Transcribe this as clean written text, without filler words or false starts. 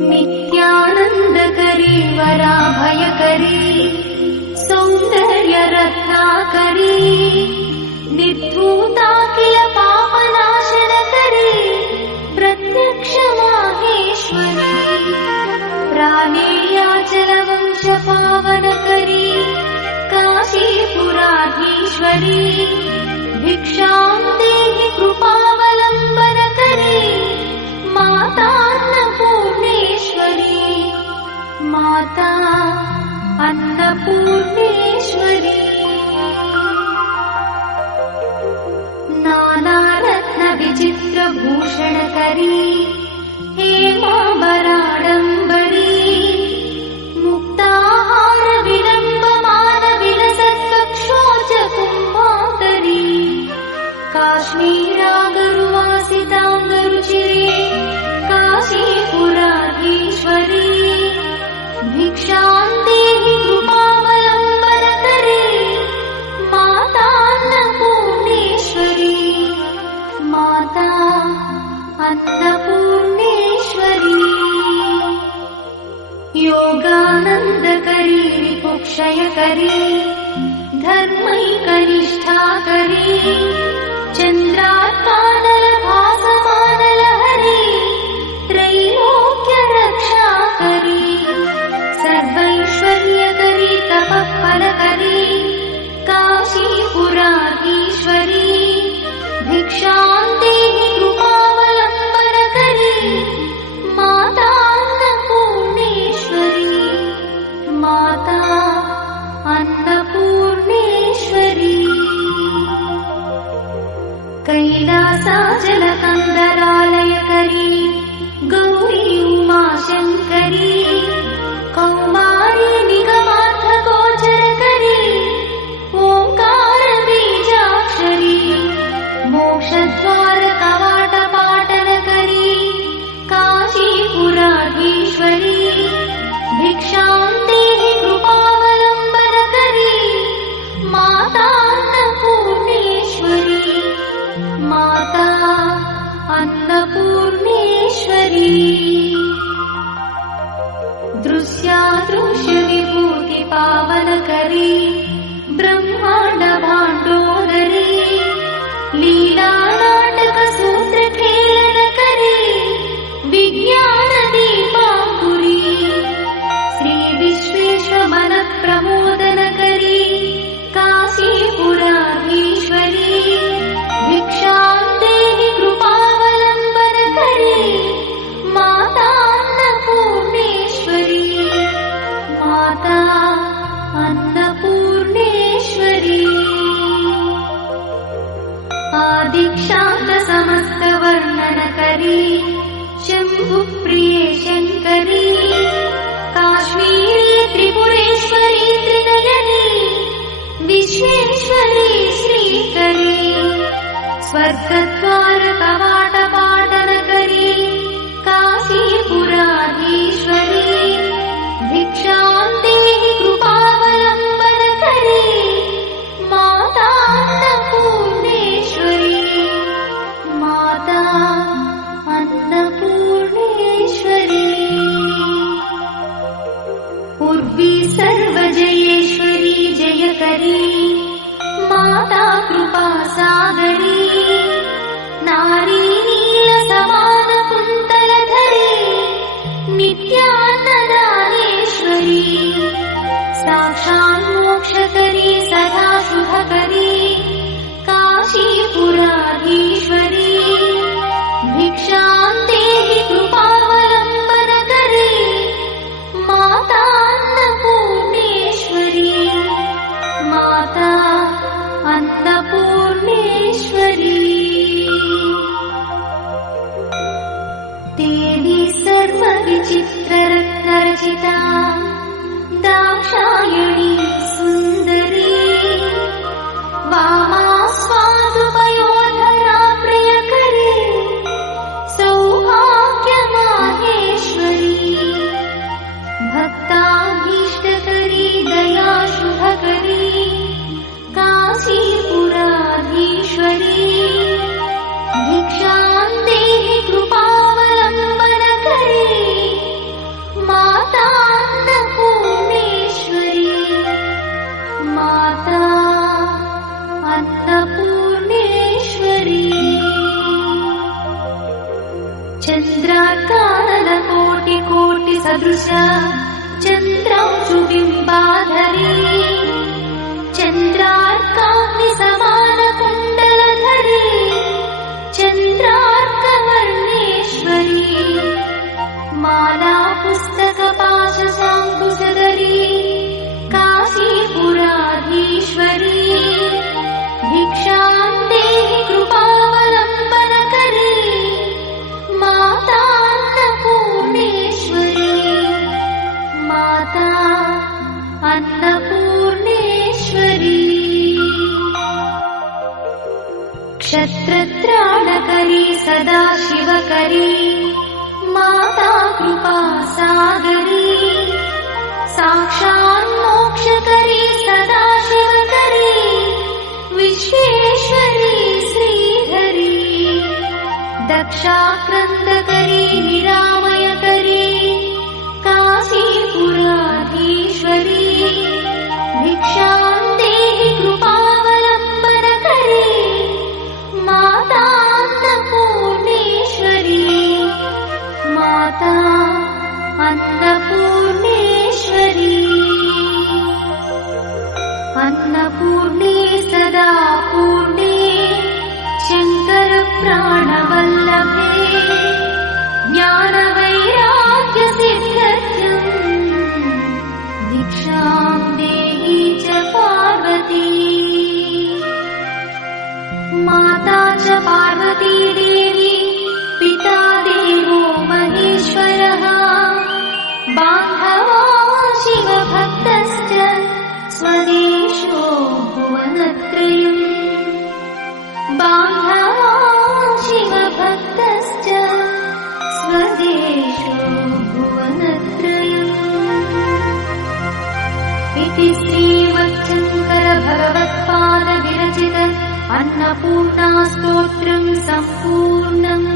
नित्यानन्दकरी वराभयकरी सौन्दर्यरत्नाकरी निर्धूताखिल पापनाशनकरी प्रत्यक्ष माहेश्वरी प्राणेयाचलवंशपावनकरी काशीपुराधीश्वरी भिक्षां देहि कृपावलम्बनकरी माता अन्नपूर्णेश्वरी माता अन्नपूर्णेश्वरी नानारत्नविचित्रभूषणकरी हेमाम्बराडम्बरी मुक्ताहारविलम्बमानविलसत्कक्षोजकुम्भाकरी काश्मीरागरुवासिताङ्गरुचिरे काशीपुराधीश्वरी भिक्षां देहि कृपावलम्बनकरी माता अन्नपूर्णेश्वरी माता अन्नपूर्णेश्वरी योगानन्दकरी रिपुक्षयकरी धर्मैकनिष्ठाकरी चन्द्रात्मानलभासमानलहरी त्रैलोक्यरक्षाकरी सर्वैश्वर्यकरी तपःफलकरी काशीपुराधीश्वरी भिक्षां देहि कृपावलम्बनकरी माता अन्नपूर्णेश्वरी माता अन्नपूर्णेश्वरी कैलासाचलकन्दरालयकरी गौरी उमाशङ्करी कौमारी निगमार्थगोचरकरी ओङ्कारबीजाक्षरी मोक्षद्वारकवाटपाटनकरी काशीपुराधीश्वरी भिक्षां देहि कृपावलम्बनकरी माता अन्नपूर्णेश्वरी माता अन्नपूर्णेश्वरी दृश्यादृश्यविभूतिपावनकरी ब्रह्माण्डभाण्डोदरी लीलानाटकसूत्रखेलनकरी विज्ञानदीपाङ्कुरी श्रीविश्वेशमनप्रमोदनकरी काशीपुराधीश्वरी भिक्षां देहि कृपावलम्बनकरी माता अन्नपूर्णेश्वरी माता अन्नपूर्णेश्वरी आदिक्षान्तसमस्तवर्णनकरी शम्भुप्रिये शङ्करी काश्मीरी त्रिपुरेश्वरी त्रिनयनी विश्वेश्वरी श्रीकरी स्वर्गद्वारकवाटपाटनकरी काशीपुराधीश्वरी भिक्षां देहि कृपावलम्बनकरी माता अन्नपूर्णेश्वरी माता अन्नपूर्णेश्वरी उर्वी सर्वजयेश्वरी जयकरी माता कृपासागरी नारी नीलसमानकुन्तलधरी नित्यान्नदानेश्वरी साक्षात् मोक्षकरी सदा शुभकरी काशीपुराधीश्वरी भिक्षां देहि कृपावलम्बनकरी माता अन्नपूर्णेश्वरी माता अन्नपूर्णेश्वरी देवी सर्वविचित्ररत्नरचिता दाक्षायणी सुन्दरी वामास्वादुपयोधरा प्रियकरी सौभाग्यमाहेश्वरी भक्ताभीष्टकरी दयाशुभकरी काशीपुराधीश्वरी भिक्षां देहि कृपावलम्बनकरी सदृश चन्द्रांशुबिम्बाधरी चन्द्रार्काग्निसमानकुण्डलधरी चन्द्रार्कवर्णेश्वरी माला पुस्तकपाशशाङ्कुशधरी काशीपुराधीश्वरी भिक्षां देहि कृपावलम्बनकरी माता अन्नपूर्णेश्वरी माता अन्नपूर्णेश्वरी क्षत्रत्राणकरी सदा शिवकरी माता कृपासागरी साक्षान्मोक्षकरी सदा शिवकरी विश्वेश्वरी श्रीधरी दक्षाक्रन्दकरी निरामयकरी काशीपुराधीश्वरी भिक्षां देहि कृपावलम्बनकरी माता अन्नपूर्णेश्वरी माता अन्नपूर्णेश्वरी अन्नपूर्णे सदा पूर्णे शङ्करप्राणवल्लभे ज्ञानवैराग्यसिद्ध्यर्थम् भिक्षां देहि च पार्वती माता च पार्वती देवी पिता देवो महेश्वरः बान्धवा शिवभक्तश्च स्वदेशो भुवनत्रयम् बान्धवा शिवभक्तश्च स्वदेशो भुवनत्रयम् इति श्रीमच्छङ्करभगवत्पादविरचित अन्नपूर्णास्तोत्रम् सम्पूर्णम्।